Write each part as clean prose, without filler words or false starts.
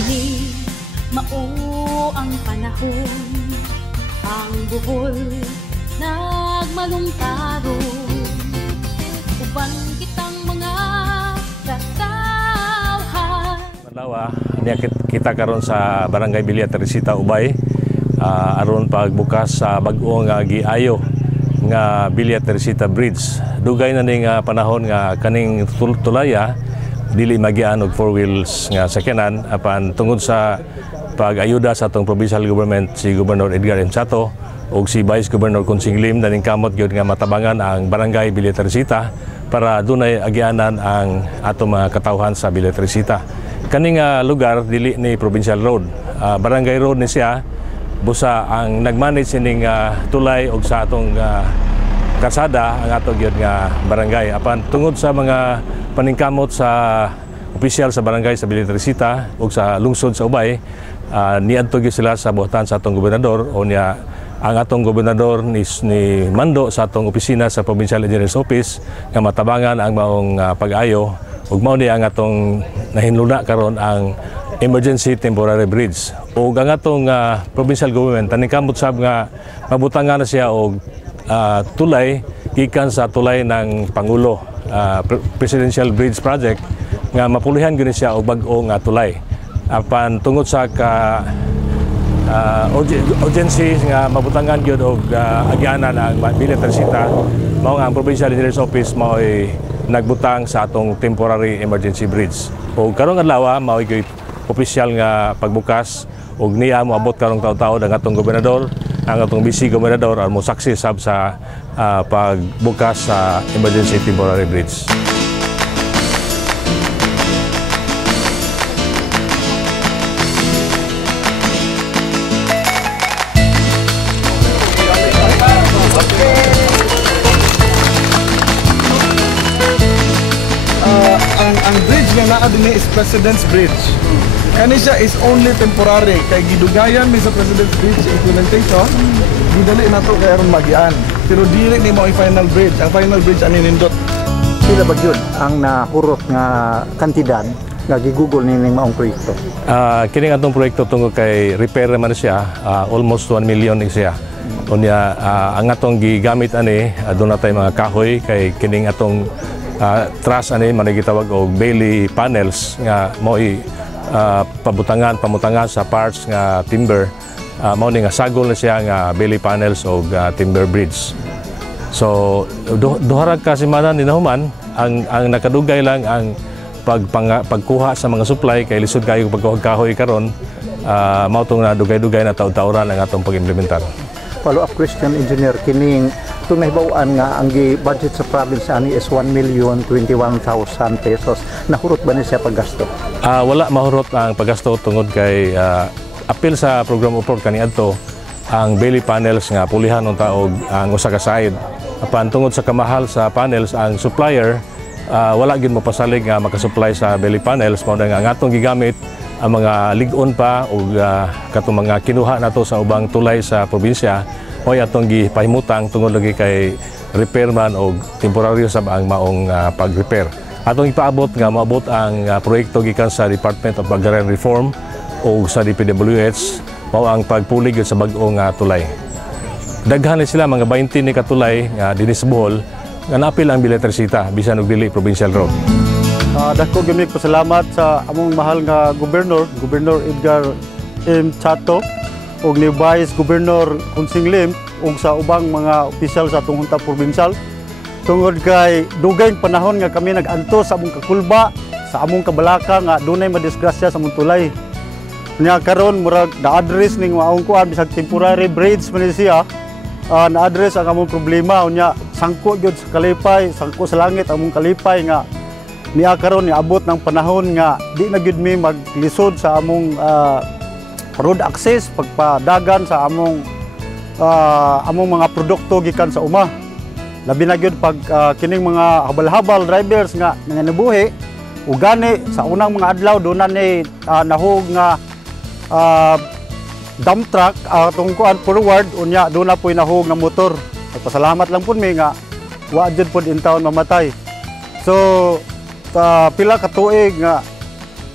Kini mao ang panahon, ang buhol nagmalungkaron, uban kitang mga katawhan. Malawa, niya kita karon sa Barangay Villa Teresita, Ubay, aron pagbukas sa bag-o nga giayo nga Villa Teresita Bridge. Dugay na ning panahon nga kaning tulaya dili magian og 4 wheels nga sakyanan apan tungod sa pag-ayuda sa atong provincial government si Gobernador Edgar M. Chato ug si Vice Governor Consing Lim naning kamot gyud nga matabangan ang Barangay Villa Teresita para dunay agianan ang atong mga katawhan sa Villa Teresita. Kaning lugar dili ni provincial road, barangay road ni siya, busa ang nagmanage ning tulay og sa atong kalsada ang ato gyud nga barangay. Apan tungod sa mga paningkamot sa opisyal sa barangay sa Villa Teresita ug sa lungsod sa Ubay, niadto gyud sila sa buhatan sa atong gobernador o niya ang atong gobernador ni mando sa atong opisina sa Provincial Engineers Office nga matabangan ang maong pag-ayo ug mao ni ang atong nahinluna karon ang emergency temporary bridge. Ug ang atong provincial government taningkamot sab nga mabutangan na siya og tulay gikan sa tulay ng Pangulo, Presidential Bridge Project nga mapulihan gyud siya og bag-o nga tulay. Apan tungod sa urgency nga mabutangan gyud og agianan ang Villa Teresita, mao nga ang Provincial Engineers Office mao ay nagbutang sa atong temporary emergency bridge. O karong adlaw mao gyud opisyal nga pagbukas ug niya moabot karong taud-taud ang atong gobernador, ang atong vice gobernador ang mo success sab sa pagbukas sa emergency temporary bridge. Ang bridge nga naa dinhi is President's Bridge. Kani siya is only temporary kay gidugayan mi sa President's Bridge implementation. Gidali nato kay aron magian. Pero dili ni mao final bridge. Ang final bridge ani nindot. Sila ba yun ang nahurot nga kantidad nga gigugol ni ning maong proyekto? Kining atong proyekto tungod kay repair man siya, almost 1 million siya. Unya ang atong gigamit ani aduna tay mga kahoy kay kining atong truss ani man gitawag og Bailey panels nga mao pamutangan sa parts nga timber, mao ni nga sagol na siya nga Bailey panels og timber bridge. So duharag ka semana ni nahuman ang nakadugay lang ang pagkuha sa mga supply kay lisod kayo pagkuha kahoy karon, mao tong nadugay-dugay na taud-tauran ang atong pag-implementar. Follow-up question, Engineer, kining itong nahibawan nga ang budget sa province ani is 1,021,000 pesos. Nahurot ba ni siya paggasto? Wala mahurot ang paggasto tungod kay apil sa program report kaniadto ang Bailey panels nga pulihan ng taog ang usa ka side. Apan tungod sa kamahal sa panels ang supplier, wala gyud mapasalig nga makasupply sa Bailey panels, mao nga ang atong gigamit ang mga lig-on pa o katong mga kinuha nato sa ubang tulay sa probinsya, o atong gipahimutang tungod lagi kay repairman o temporaryo sa ang maong pag-repair. Atong ipaabot nga maabot ang proyekto gikan sa Department of Agrarian Reform o sa DPWH mao ang pagpulig sa bag-o nga tulay. Daghan sila mga 20 ni katulay nga dinhi sa Bohol nga napil ang Villa Teresita bisan og dili provincial road. Dako gyud pasalamat sa among mahal nga Gobernador Edgar M. Chato ug ni Vice Governor Consing Lim ug sa ubang mga opisyal sa atong hunta provincial. Tungod kay dugay panahon nga kami nag-anto sa among kakulba, sa among kabalaka nga dunay madisgrasya sa among tulay. Nya karon murag na-address ning maong kuan bisag temporary bridge man siya. Na-address ang among problema unya sangko gyud sa kalipay, sangko sa langit among kalipay nga niya karon niabot ng panahon nga di na gyud mi maglisod sa among road access pagpadagan sa among mga produkto gikan sa uma. Labi na gyud pag kining mga habal-habal drivers nga nangabuhi ug gani sa unang mga adlaw doon ni nahog nga dump truck atong kuan forward unya doon na po'y nahog nga motor. Nagpasalamat lang pud mi nga wa jud pud in town mamatay. So pila ka tuig nga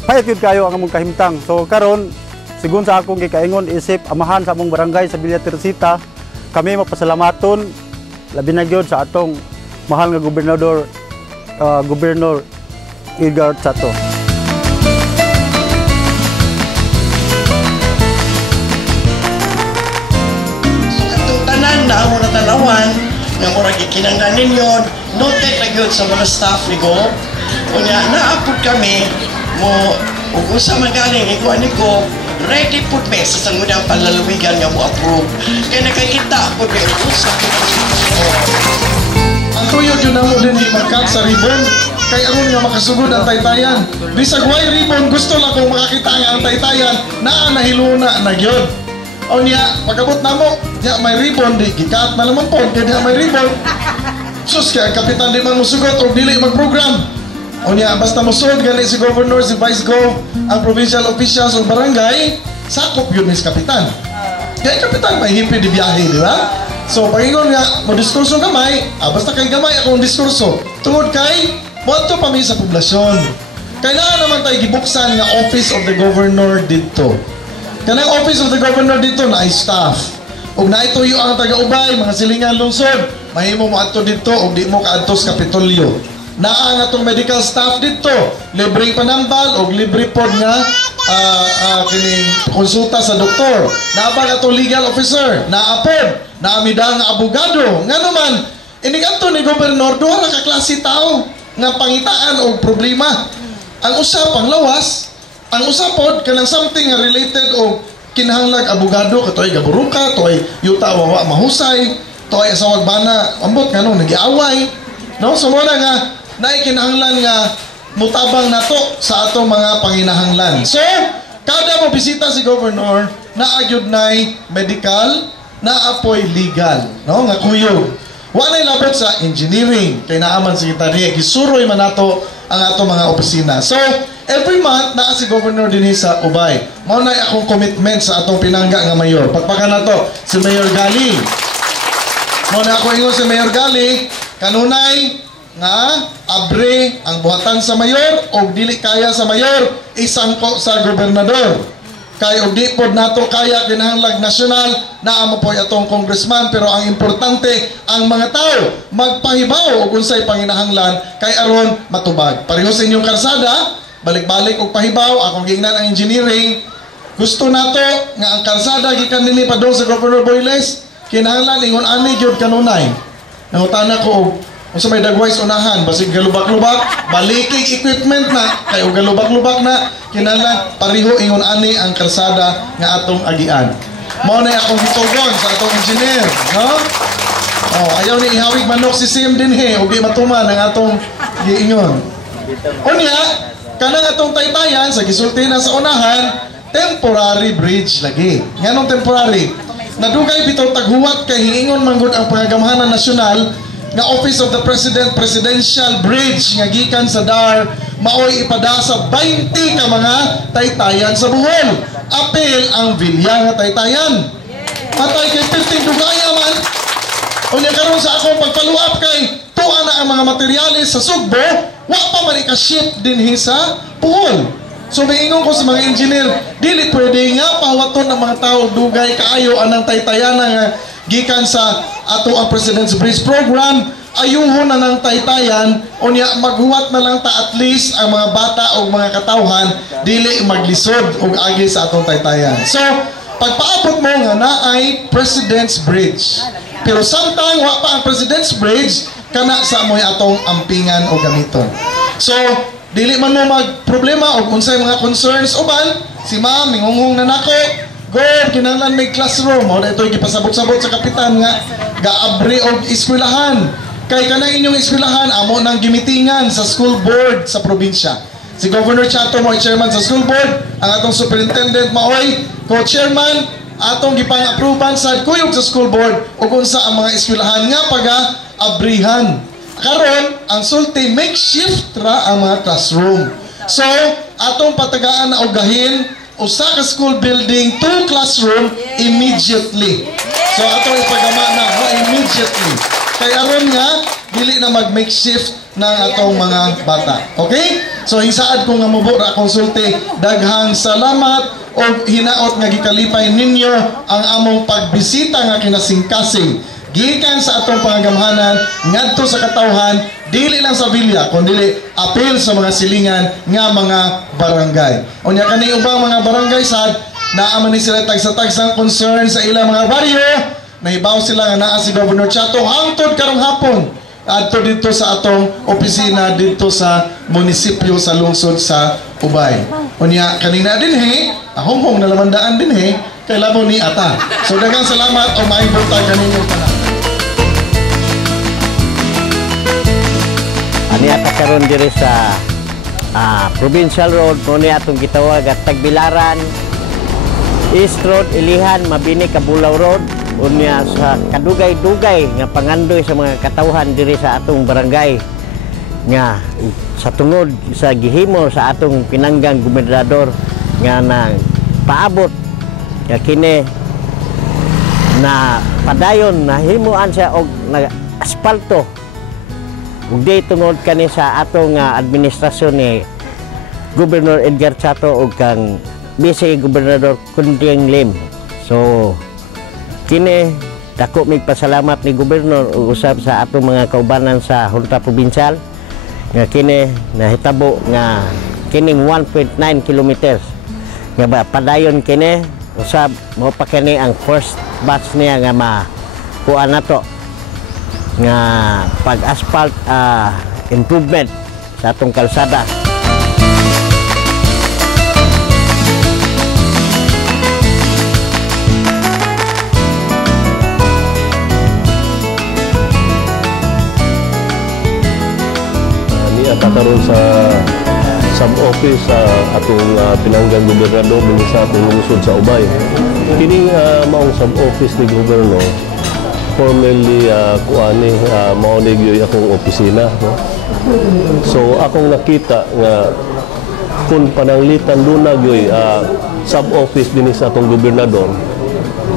payat yun kayo ang among kahimtang. So karon sigun sa akong gikaingon isip amahan sa among barangay sa Villa Teresita, kami mapasalamaton labi na gyud sa atong mahal nga gobernador Gobernador Edgar Chato. Tanan na amo natanawan nga murag gikinahanglan ninyo noted na gyud sa mga staff ni Go unya naapod kami mo ug usa man galing ikuan ni Go ready pud me sa sangudang panlalawigan nga mo approve kay nakakita pud me usa Ang tuyod yun na mo din di magkat sa ribbon. Kay aron nga makasugod ang taytayan. Bisag way ribbon, gusto lang kung makakita nga ang taytayan na nahiluna na gyud. O niya, pagabot na mo, niya may ribbon, di gikat na naman po, kaya may ribbon. Sus, kaya kapitan di man musugot o dili mag-program. O niya, basta musod, gani si Governor, si Vice Gov, ang provincial officials o barangay, sakop yun ni kapitan. Kaya kapitan, may hipi di biyahe, di ba? So, pangingon nga, mo-diskurso gamay, basta kay gamay akong diskurso. Tungod kay, buwan to pa mi sa poblasyon. Kailangan naman tayo gibuksan nga Office of the Governor dito. Kanang Office of the Governor dito na ay staff. Ug naituyo ang taga-ubay, mga silingan lungsod, mahimo mo adto dito ug di mo kaadto sa Kapitolyo. Naa nga atong medical staff dito, libreng panambal ug libre pod nga kining konsulta sa doktor. Naabang atong legal officer, naapod, naamida nga abogado. Nga naman, ining adto ni Gobernador duha ra ka klase tao nga pangitaan og problema. Ang usa panglawas, ang usapod kanang something nga related o kinahanglag abogado katoy gaburuka toy yuta wawa mahusay toy asawag bana ambot nganong nagiaway no so mo na nga naay kinahanglan nga mutabang nato sa atong mga panginahanglan. So kada mo bisita si Governor naagyud nay medical naapoy legal no nga kuyog wala labot sa engineering kay naaman si kita diha gisuroy man nato ang atong mga opisina. So every month naa si Governor dinhi sa Ubay. Mao na akong commitment sa atong pinangga nga mayor. Pagpaka na to si Mayor Gali. Mao na ako ingon si Mayor Gali kanunay nga abre ang buhatan sa mayor og dili kaya sa mayor isangko sa gobernador. Kay og di pod nato kaya kinahanglag nasyonal naa mo poy atong congressman pero ang importante ang mga tao magpahibaw og unsay panginahanglan kay aron matubag. Pareho sa inyong kalsada balik-balik og pahibaw akong giingnan ang engineering gusto nato nga ang kalsada gikan dinhi padung sa Governor Boyles kinahanglan ingon ani gyud kanunay nangutana ko og unsa may dagway sa unahan basig galubak-lubak balikig equipment na kay og galubak-lubak na kinahanglan pareho ingon ani ang kalsada nga atong agian mao na akong gitugon sa atong engineer no ayaw ni ihawig manok si Sim dinhi og di matuman ang atong giingon unya kanang atong taytayan sa gisulti na sa unahan temporary bridge lagi nganong temporary nadugay bitaw taghuwat kay hiingon man gud ang pangagamhanan nasyonal nga Office of the President Presidential Bridge nga gikan sa DAR maoy ipada sa 20 ka mga taytayan sa Bohol apil ang Villa nga taytayan patay kay 15 dugaya man unya karon sa akong pagpaluap kay tuwa na ang mga materyales sa Sugbo wa pa man ika-ship dinhi sa Bohol. So maingon ko sa mga engineer dili pwede nga pawaton ang mga tao dugay kaayo anang taytayan nga gikan sa ato ang President's Bridge Program ayuhon na ng taytayan unya maghuwat na lang ta at least ang mga bata o mga katawhan dili maglisod og agi sa atong taytayan. So pagpaabot mo nga na ay President's Bridge pero samtang wa pa ang President's Bridge kana sa amoy atong ampingan o gamiton. So dili man mo magproblema og unsay mga concerns uban si ma'am mingunghong na nako God, kinahanglan may classroom. O, ito gipasabot-sabot sa kapitan nga gaabri og eskwelahan. Kay kanang inyong eskwelahan, amo nang gimitingan sa school board sa probinsya. Si Governor Chato mo chairman sa school board, ang atong superintendent maoy co-chairman, atong gipang-aproban sa kuyog sa school board ug unsa ang mga eskwelahan nga paga-abrihan. Karon, ang sulti makeshift ra ang mga classroom. So, atong patagaan na og gahin usa ka school building, 2 classroom immediately. So atong ipagama na immediately. Kaya aron nga dili na mag-makeshift ng atong mga bata. Okay? So hisaad ko nga mubo ra konsulti, daghang salamat o hinaot nga gikalipay ninyo ang among pagbisita nga kinasingkasing gikan sa atong pangagamhanan ngadto sa katawhan, dili lang sa Villa kundi apil sa mga silingan nga mga barangay. Unya kani ubang mga barangay sad naa man ni sila tagsa-tagsang concern sa ilang mga baryo, nahibaw sila nga naa si Governor Chato hangtod karong hapon adto dito sa atong opisina dito sa munisipyo sa lungsod sa Ubay. Unya kanina dinhi ahong na lamandaan dinhi kay labo ni ata. So daghang salamat o maayong buntag kaninyo tanan. Ani ata karon diri sa Provincial Road mo ni atong gitawag at Tagbilaran, East Road, Ilihan, Mabini, Cabulaw Road, unya sa kadugay-dugay nga pangandoy sa mga katawhan diri sa atong barangay nga sa tungod sa gihimo sa atong pinanggang gobernador nga nang paabot nga kini na padayon na himuan siya og asfalto ug di tungod kani sa atong administrasyon ni Gobernador Edgar Chato ug kang Vice Gobernador Kunting Lim. So kini dako mig pasalamat ni Gobernador ug usab sa atong mga kaubanan sa Junta Provincial nga kini nahitabo nga kining 1.9 kilometers nga ba padayon kini usab mo pa kini ang first batch niya nga makuha nato nga pag-asphalt improvement sa atong kalsada. Niata karon sa sub-office sa atong pinanggang gobernador din sa atong lungsod sa Ubay. Kining maong sub-office ni gobernador formally kuani maonig yoy akong opisina, no? So akong nakita nga kung pananglitan dunag yoy sub-office din sa atong gobernador,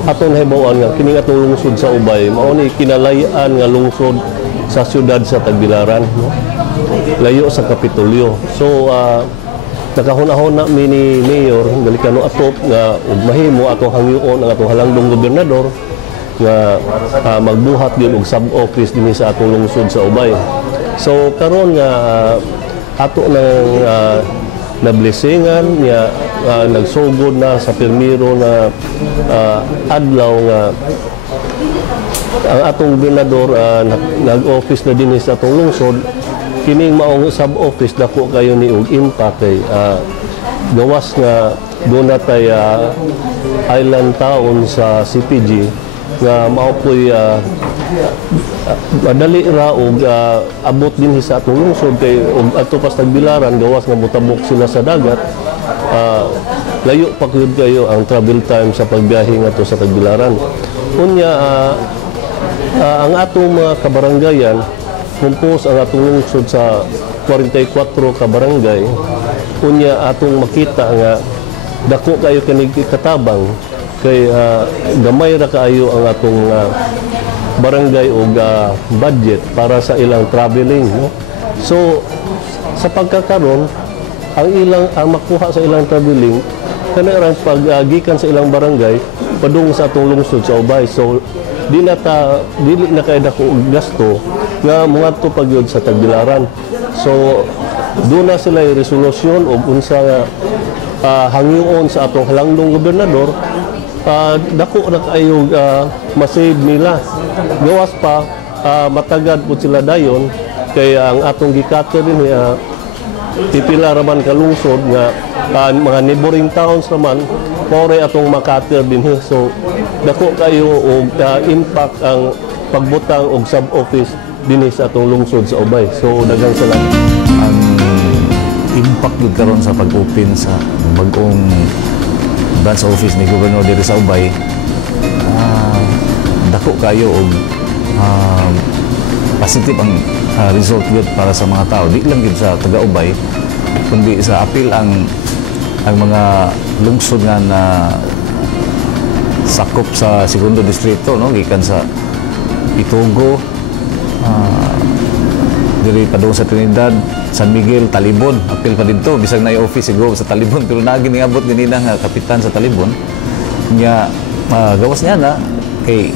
atong nahibawan nga kining atong lungsod sa Ubay mao ni kinalayan nga lungsod sa siyudad sa Tagbilaran, no? Layo sa Kapitolyo. So nakahuna-huna mi ni Mayor Galicano Atop nga mahimo atong hangyoon ang atong halangdong gobernador nga magbuhat din og sub-office din sa atong lungsod sa Ubay. So karon nga ato nang nablessingan niya nagsugod na sa permiro na adlaw nga ang atong gobernador nag-office na din sa atong lungsod. Kining maong sub-office dako kayo ni og impact kay gawas nga doon natay island town sa CPG nga mao po'y madali ra og abot din sa atong lungsod kay og ato pas Tagbilaran gawas nga mutabok sila sa dagat, layo pa gyud kayo ang travel time sa pagbiyahe ngadto sa Tagbilaran. Unya ang atong mga kabaranggayan kumpos ang atong lungsod sa 44 ka barangay. Unya atong makita nga dako kayo kini katabang kay gamay ra kaayo ang atong barangay og budget para sa ilang traveling, no? So sa pagkakaron ang makuha sa ilang traveling kana ra paggikan sa ilang barangay padung sa atong lungsod sa Ubay. So dili na kay dako og gasto nga muadto pagyud sa Tagbilaran. So doon na sila resolusyon og unsa hangyoon sa atong halangdong gobernador. Dako na kayo masave nila. Gawas pa matagad po sila dayon kay ang atong gikater din pipila raman kalungsod nga mga neighboring towns naman pore atong makater din. So dako kayo og impact ang pagbutang og sub-office din sa atong lungsod sa Ubay. So daghang salamat. Ang impact gud karon sa pag-open sa bag-ong branch office ni Gobernador diri sa Ubay, dako kayo og positive ang result gud para sa mga tao. Di lang gid sa taga-Ubay kundi sa apil ang mga lungsod nga na sakop sa segundo distrito, no, gikan sa Itugo, diri padung sa Trinidad, San Miguel, Talibon, apil pa dito bisag na office siguro sa Talibon pero naagi niabot ganina nga kapitan sa Talibon nya gawas niya na kay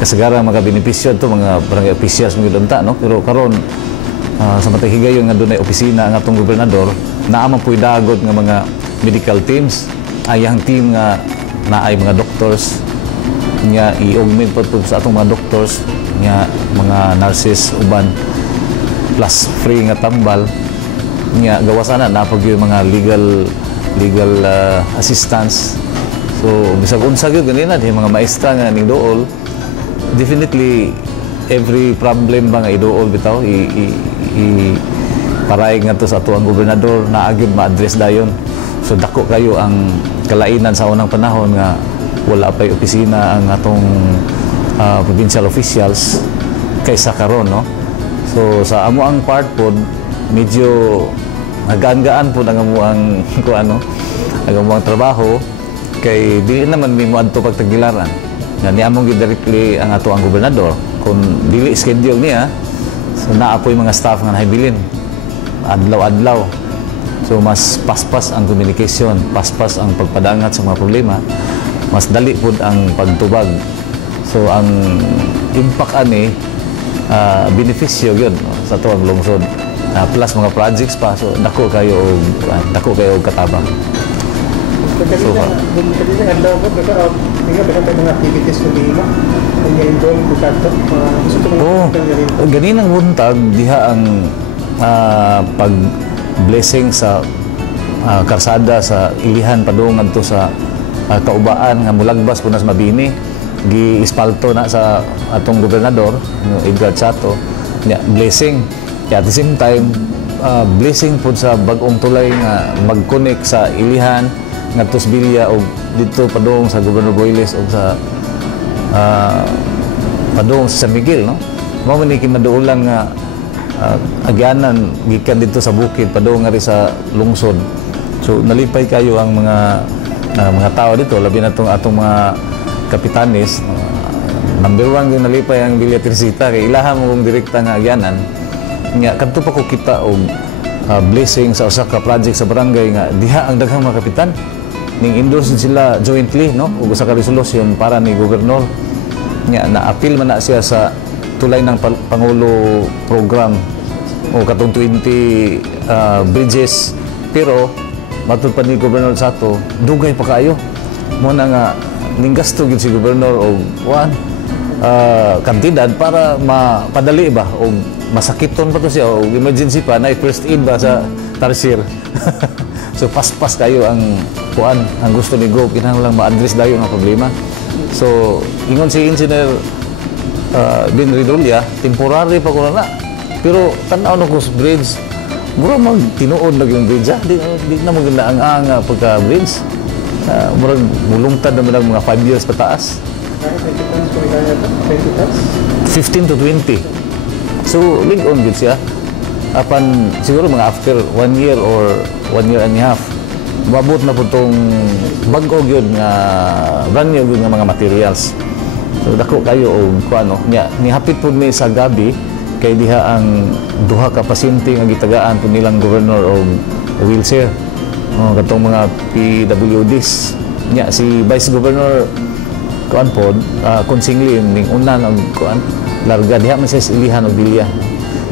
kasagaran mga benepisyo to mga barangay officials mga donta no pero karon sa matay higayon nga dunay opisina ang atong gobernador naamang puy dagot nga mga medical teams ayang team nga naay mga doctors nya i-augment pa sa atong mga doctors nya mga nurses uban plus free nga tambal nya gawasan na pag yung mga legal assistance so bisag unsa gyud ganina di mga maestra nga ning dool definitely every problem ba nga idool bitaw paray nga to sa atuang gobernador na agyud ma-address dayon so dako kayo ang kalainan sa unang panahon nga wala pay opisina ang atong provincial officials kaysa karon no so sa amo ang part pod medyo gaan-gaan po ang amo ang kuano ang amo ang trabaho kay dili naman mi moadto pagtagilaran nga ni among directly ang ato ang gobernador kung dili schedule niya so naapoy mga staff nga nahibilin adlaw-adlaw so mas paspas ang communication paspas ang pagpadangat sa mga problema mas dali pud ang pagtubag so ang impact ani benepisyo gyud sa ato ang lungsod plus mga projects pa so dako kayo og katabang so adlaw ko pero mga activities ko dito ang involved ko kato gusto ko ganinang buntag diha ang pag blessing sa karsada sa ilihan padung adto sa kaubaan nga mulagbas punas Mabini gi-ispalto na sa atong gobernador Edgar Chato blessing at the same time blessing pud sa bag-ong tulay nga mag-connect sa ilihan ngadto sa Bilya o dito padung sa Gobernador Boyles o sa padung sa San Miguel no mao man ni kimaduulang nga agyanan gikan dito sa bukid padung nga ri sa lungsod so nalipay kayo ang mga tao dito labi na atong mga kapitanes number 1 yung nalipay ang Bilya Teresita kay ilaha mo kung direkta nga agyanan nga kadto pa ko kita og blessing sa usa ka project sa barangay nga diha ang daghang mga kapitan ning endorse sila jointly no ug usa ka resolution para ni gobernador nga na-appeal man na siya sa tulay ng Pangulo program o katong 20 bridges pero matud pa ni Gobernador Chato dugay pa kayo mo na nga ning gasto gyud si Gobernador og kantidad para mapadali ba o masakiton pa to siya o emergency pa na first aid ba sa tarsier so paspas kayo ang ang gusto ni Go kinahanglan ma-address dayon ang problema so ingon si Engineer Bin Ridolya temporary pa ko na pero tan-aw na ko sa bridge mura mag tinuod na yung bridge di na maganda ang pagka bridge murag mulungtad na mga 5 years pataas 15 to 20 so link on good siya apan siguro mga after 1 year or 1 year and a half mabot na po itong bago yun nga brand new yun nga mga materials so dako kayo o kuano nihapit po mi sa gabi kay diha ang duha ka pasyente nga gitagaan po nilang gobernador o wheelchair katong mga PWDs nya si Vice Governor kuan pod Konsing Lim ning una ng kuan larga diha man sa ilihan og Bilya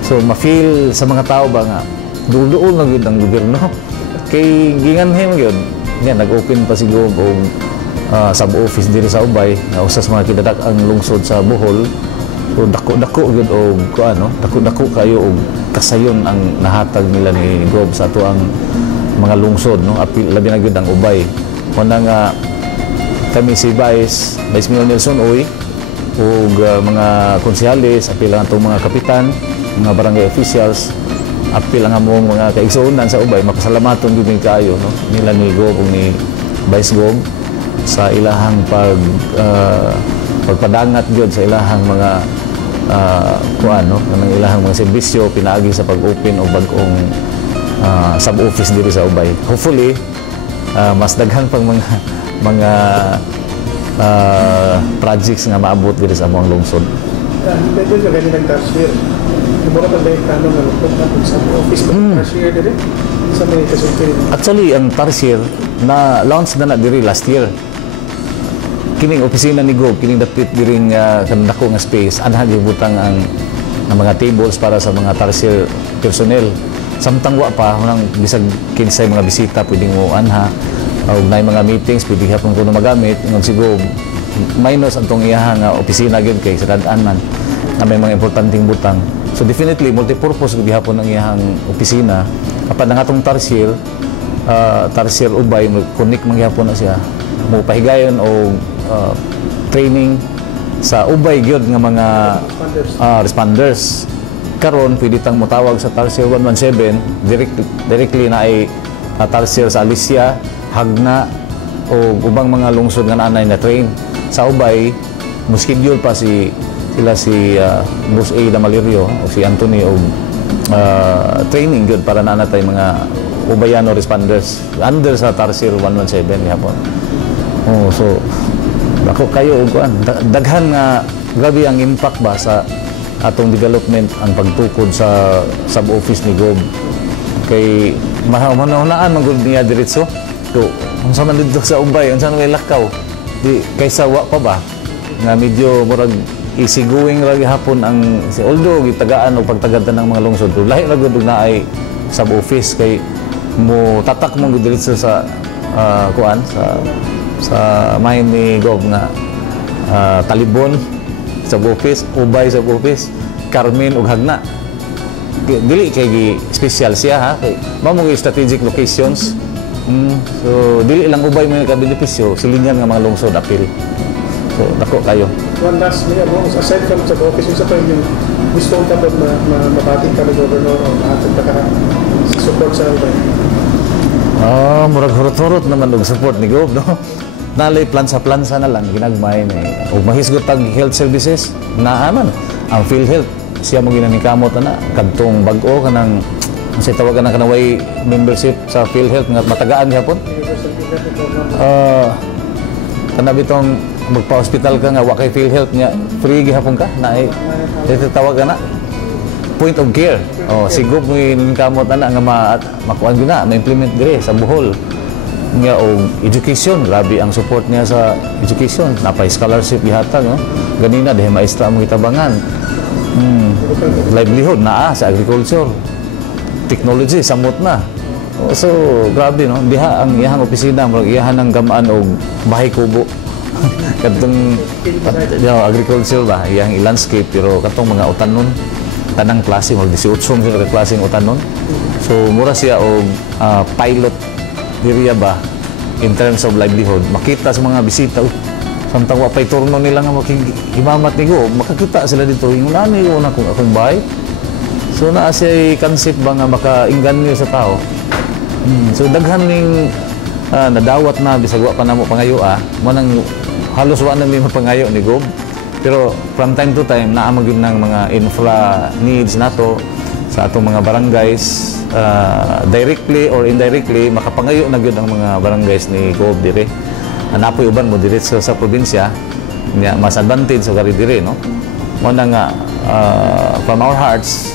so ma-feel sa mga tao ba nga duol na gyud ang gobyerno kay ginganhem gyud nya nag-open pa siguro og sub-office diri sa Ubay nga usas mga kidadak ang lungsod sa Bohol so dako gyud og kuano dako kayo og kasayon ang nahatag nila ni Gob sa ato ang mga lungsod no apil labi na gyud ang Ubay kuna nga kami si Vice Mayor Nelson Uy ug mga konsehalis apil ang atong mga kapitan mga barangay officials apil ang among mga kaigsuonan sa Ubay mapasalamaton gyud kayo no nila ni Gob ug ni Vice Gob sa ilahang pagpadangat gyud sa ilahang mga kuano ng ilahang mga serbisyo pinaagi sa pag-open o bag-ong sub-office diri sa Ubay hopefully mas daghan pang mga projects nga maabot diri sa among lungsod dahil sa ganitong tarsier Mura pa ba yung plano na lupot na kung sa office ba tarsier din? Sa may kasulti? Actually, ang tarsier na launch na diri last year. Kining opisina ni Gob, kining dapit diring kanako nga space, anha gibutang ang mga tables para sa mga tarsier personnel. Samtang wa pa nang bisag kinsay mga bisita pwedeng mo anha o nay mga meetings pwede hapon kuno magamit ngon si Gob. Minus antong iyaha nga opisina gyud kay sa daan man na may mga importanteng butang. So definitely multi-purpose gyud hapon ang iyahang opisina. Apan ang atong tarsier ubay connect man gyapon na siya. Mo pahigayon o training sa ubay gyud nga mga responders. Karon pwede tang motawag sa Tarsier 117 directly na ay Tarsier sa Alicia, Hagna o ubang mga lungsod nga naanay na train. Sa ubay mo schedule pa sila si Boss A. Damalirio o si Anthony o training gyud para nanatay mga ubayano responders under sa Tarsier 117 gihapon. So ako kayo og daghan nga grabe ang impact ba sa atong development ang pagtukod sa sub-office ni Gob. Kay mahunaan man gud niya diretso. To unsa man dito sa ubay, unsa man lakaw. Di kaysa wa pa ba nga medyo murag easy going ra gihapon ang although gitagaan og pagtagad ng mga lungsod. Lahi ra gud na ay sub-office kay mo tatak mo gud diretso sa kuan sa main ni Gob nga Talibon sub-office, Ubay sub-office, Carmen ug Hagna. Dili kay special siya ha. Kay mao mo strategic locations. So dili lang Ubay may ka-benepisyo, silingan nga mga lungsod apil. So dako kayo. One last minute mo, aside from sub-office, isa pa yung gusto kong tapos mabating kami governor o atong support sa Ubay. Murag hurot-hurot naman og support ni Gob, no? Nalay plansa-plansa na lang ginagmay ni ug mahisgot tag health services na man ang PhilHealth siya mo ginanikamot na kadtong bag-o kanang sa tawagan na kanaway membership sa PhilHealth nga matagaan gyapon kana bitong magpa-hospital ka nga wa kay PhilHealth nga free gyapon ka na ay tawagan na point of care sigop mo ginanikamot na nga makuan gyud na ma-implement dire sa Bohol nga og education, grabe ang support niya sa education, napay scholarship gihatag no. Ganina diha maestra mo gitabangan. Livelihood naa sa agriculture. Technology samot na. So grabe no, diha ang iyang opisina murag iyahan ng gamaan og bahay kubo. Kadtong agriculture ba, iyang landscape pero katong mga utanon tanang klase mo 18 sila ka klaseng utanon. So mura siya og pilot diriya ba in terms of livelihood makita sa mga bisita samtang wa pay turno nila nga makihimamat ni Gob makakita sila dito yung nani ko na akong bahay so naa siya concept ba nga makainganyo sa tao so daghan ning nadawat na bisag wa pa namo pangayo mo nang halos wa na may mapangayo ni Gob pero from time to time naa magyud ng mga infra needs nato sa atong mga barangays directly or indirectly makapangayo na gyud ang mga barangays ni Gob dire. Napoy uban mo diretso sa probinsya nya mas advantage sa gari dire no. Mo na nga from our hearts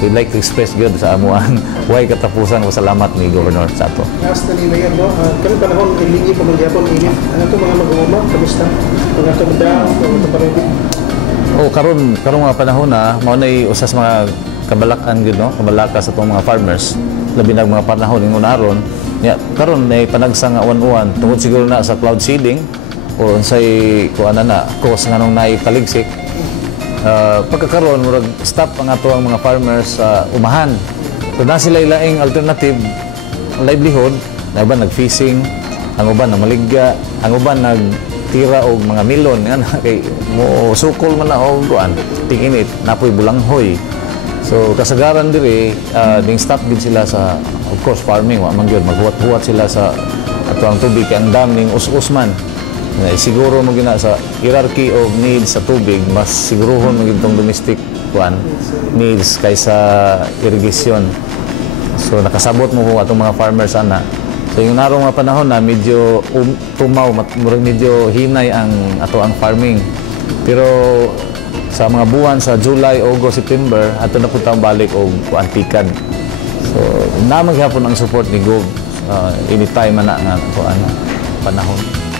we'd like to express gyud sa amuan way katapusan wa salamat ni Governor sa ato. Last na ni Mayor mo, kami panahon ilingi pa man gyapon init. Ano to mga mag-uuma kamusta? Mga tumda o tuparobit. Karon nga panahon na mao nay usas mga kabalakan gyud no, kabalaka sa tong mga farmers labi na mga panahon ingon aron nya karon nay panagsa nga uwan-uwan tungod siguro na sa cloud seeding o unsay kuan na cause nganong nay taligsik pagkakaroon murag stop ang ato ang mga farmers sa umahan so na sila ilaing alternative livelihood na uban nag-fishing ang uban namaligya ang uban nagtira og mga milon nga kay mo sukol man na og kuan ting-init napoy bulanghoy. So kasagaran diri ding stop din sila sa of course farming wa man gyud maghuwat-huwat sila sa ato ang tubig kay ang dam ning us-usman. Siguro mo gina sa hierarchy of needs sa tubig mas sigurohon mo gitong domestic kuan needs kaysa irrigation. So nakasabot mo ko atong mga farmers ana. So yung narong nga panahon na medyo tumaw murag medyo hinay ang ato ang farming. Pero sa mga buwan sa July, August, September ato na punta balik og antikan. So naman gyapon ang support ni Gov anytime man na nga kuan panahon.